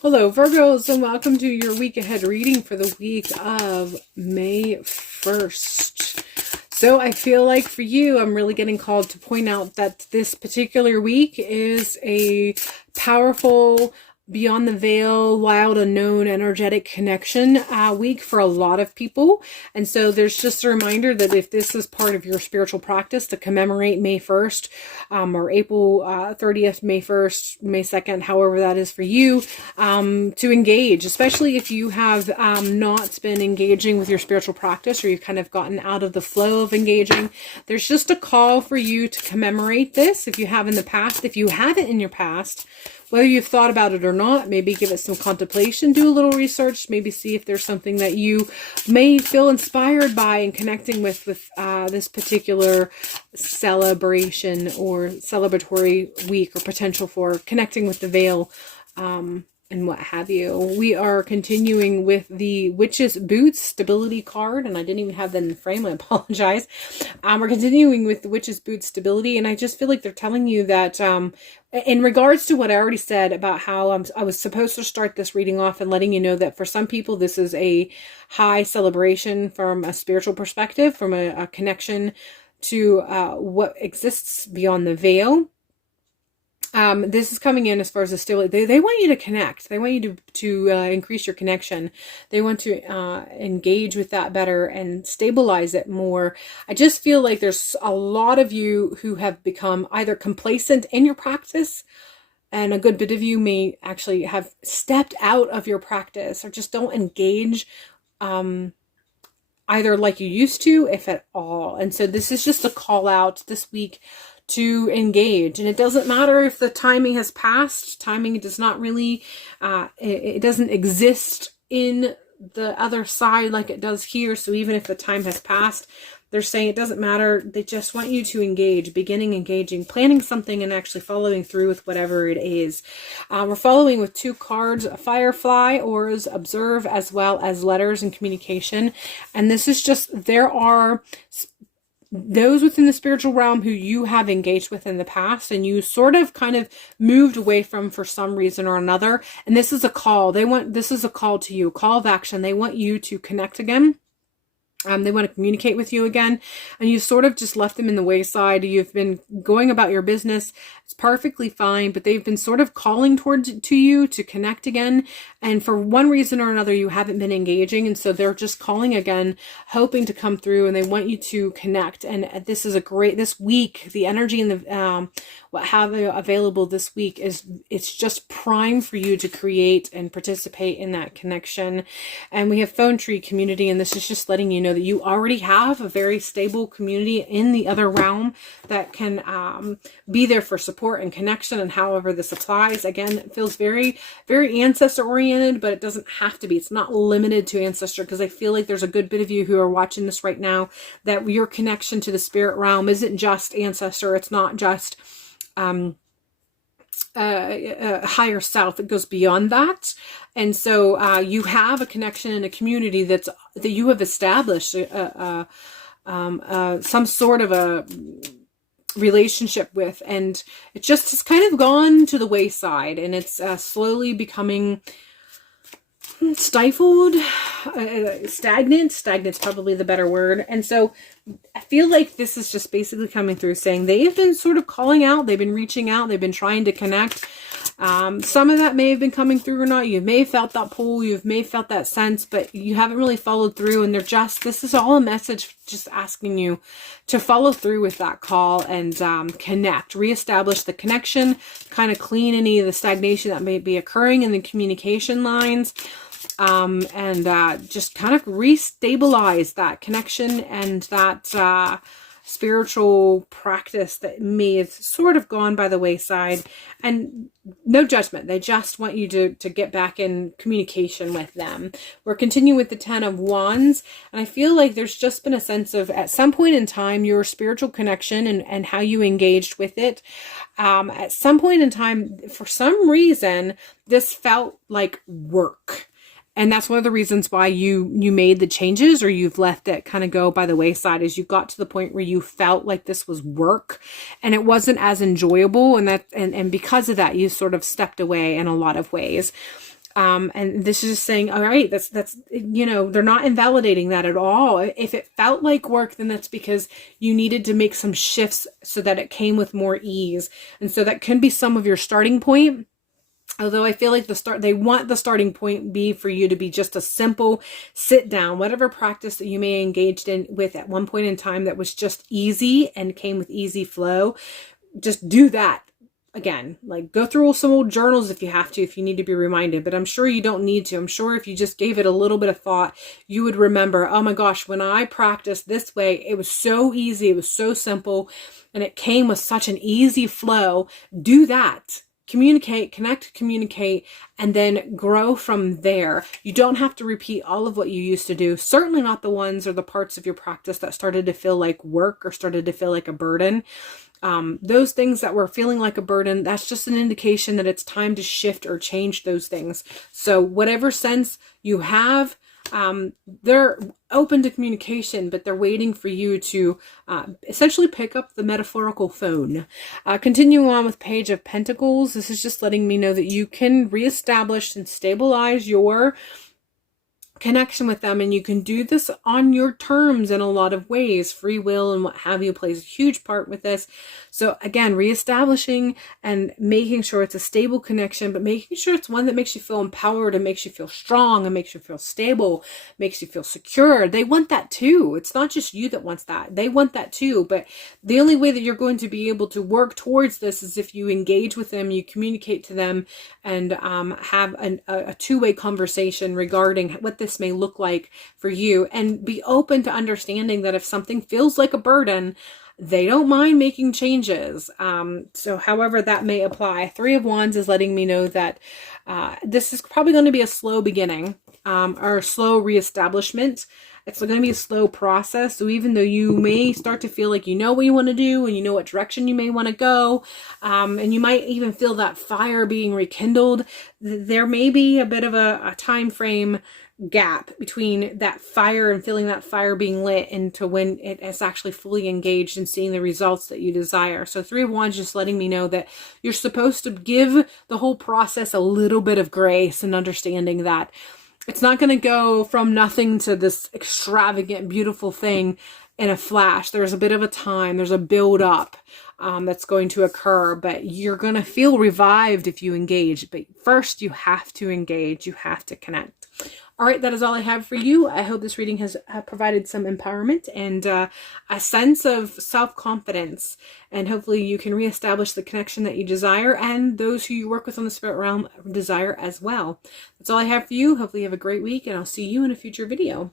Hello, Virgos, and welcome to your week ahead reading for the week of May 1st. So I feel like for you, I'm really getting called to point out that this particular week is a powerful, beyond the veil, wild, unknown, energetic connection week for a lot of people. And so there's just a reminder that if this is part of your spiritual practice to commemorate May 1st or April 30th, May 1st, May 2nd, however that is for you, to engage, especially if you have not been engaging with your spiritual practice or you've kind of gotten out of the flow of engaging. There's just a call for you to commemorate this if you have in the past. If you haven't in your past, whether you've thought about it or not, maybe give it some contemplation, do a little research, maybe see if there's something that you may feel inspired by in connecting with this particular celebration or celebratory week, or potential for connecting with the veil and what have you. We are continuing with the Witch's Boots stability card, and I didn't even have that in the frame, I apologize. We're continuing with the Witch's Boots stability, and I just feel like they're telling you that in regards to what I already said about how I was supposed to start this reading off and letting you know that for some people this is a high celebration from a spiritual perspective, from a connection to what exists beyond the veil. This is coming in as far as the stability. They want you to connect. They want you to increase your connection. They want to engage with that better and stabilize it more. I just feel like there's a lot of you who have become either complacent in your practice, and a good bit of you may actually have stepped out of your practice or just don't engage either like you used to, if at all. And so this is just a call out this week to engage. And it doesn't matter if the timing has passed. Timing does not really, it doesn't exist in the other side like it does here. So even if the time has passed, they're saying it doesn't matter. They just want you to engage, beginning engaging, planning something, and actually following through with whatever it is. We're following with two cards, Firefly, Auras, Observe, as well as Letters and Communication. And this is just, there are those within the spiritual realm who you have engaged with in the past and you sort of kind of moved away from for some reason or another. And this is a call. This is a call to you, a call of action. They want you to connect again. They want to communicate with you again, and you sort of just left them in the wayside. You've been going about your business. It's perfectly fine, but they've been sort of calling to you to connect again. And for one reason or another, you haven't been engaging. And so they're just calling again, hoping to come through, and they want you to connect. And this is this week, the energy and the, what have available this week it's just prime for you to create and participate in that connection. And we have Phone Tree Community, and this is just letting you know that you already have a very stable community in the other realm that can be there for support and connection, and however this applies. Again, it feels very, very ancestor oriented, but it doesn't have to be. It's not limited to ancestor, because I feel like there's a good bit of you who are watching this right now that your connection to the spirit realm isn't just ancestor. It's not just higher self. It goes beyond that. And so you have a connection in a community that you have established some sort of a relationship with, and it just has kind of gone to the wayside, and it's slowly becoming stifled, stagnant's probably the better word. And so I feel like this is just basically coming through saying they've been sort of calling out, they've been reaching out, they've been trying to connect. Some of that may have been coming through or not. You may have felt that pull, you may have felt that sense, but you haven't really followed through. And this is all a message just asking you to follow through with that call and connect, reestablish the connection, kind of clean any of the stagnation that may be occurring in the communication lines. And just kind of restabilize that connection and that spiritual practice that may have sort of gone by the wayside. And no judgment. They just want you to get back in communication with them. We're continuing with the 10 of Wands. And I feel like there's just been a sense of, at some point in time, your spiritual connection and how you engaged with it. At some point in time, for some reason, this felt like work. And that's one of the reasons why you made the changes, or you've left it kind of go by the wayside, is you got to the point where you felt like this was work and it wasn't as enjoyable. And because of that, you sort of stepped away in a lot of ways. And this is just saying, all right, that's, you know, they're not invalidating that at all. If it felt like work, then that's because you needed to make some shifts so that it came with more ease. And so that can be some of your starting point. Although I feel like they want the starting point be for you to be just a simple sit down, whatever practice that you may engaged in with at one point in time that was just easy and came with easy flow. Just do that. Again, like go through some old journals if you have to, if you need to be reminded, but I'm sure you don't need to. I'm sure if you just gave it a little bit of thought, you would remember, oh my gosh, when I practiced this way, it was so easy, it was so simple, and it came with such an easy flow. Do that. Communicate, connect, communicate, and then grow from there. You don't have to repeat all of what you used to do. Certainly not the ones or the parts of your practice that started to feel like work or started to feel like a burden. Those things that were feeling like a burden, that's just an indication that it's time to shift or change those things. So whatever sense you have, they're open to communication, but they're waiting for you to essentially pick up the metaphorical phone. Continuing on with Page of Pentacles, this is just letting me know that you can reestablish and stabilize your connection with them, and you can do this on your terms in a lot of ways. Free will and what have you plays a huge part with this. So again, reestablishing and making sure it's a stable connection, but making sure it's one that makes you feel empowered and makes you feel strong and makes you feel stable, makes you feel secure. They want that too. It's not just you that wants that. They want that too. But the only way that you're going to be able to work towards this is if you engage with them, you communicate to them, and have a two-way conversation regarding what this may look like for you, and be open to understanding that if something feels like a burden, they don't mind making changes. So however that may apply. Three of Wands is letting me know that this is probably going to be a slow beginning, or a slow reestablishment. It's going to be a slow process. So even though you may start to feel like you know what you want to do and you know what direction you may want to go, and you might even feel that fire being rekindled, there may be a bit of a time frame gap between that fire and feeling that fire being lit into when it is actually fully engaged and seeing the results that you desire. So Three of Wands just letting me know that you're supposed to give the whole process a little bit of grace and understanding that it's not going to go from nothing to this extravagant, beautiful thing in a flash. There's a bit of a time, there's a build up that's going to occur, but you're going to feel revived if you engage. But first you have to engage, you have to connect. All right, that is all I have for you. I hope this reading has provided some empowerment and a sense of self-confidence. And hopefully you can reestablish the connection that you desire, and those who you work with on the spirit realm desire as well. That's all I have for you. Hopefully you have a great week, and I'll see you in a future video.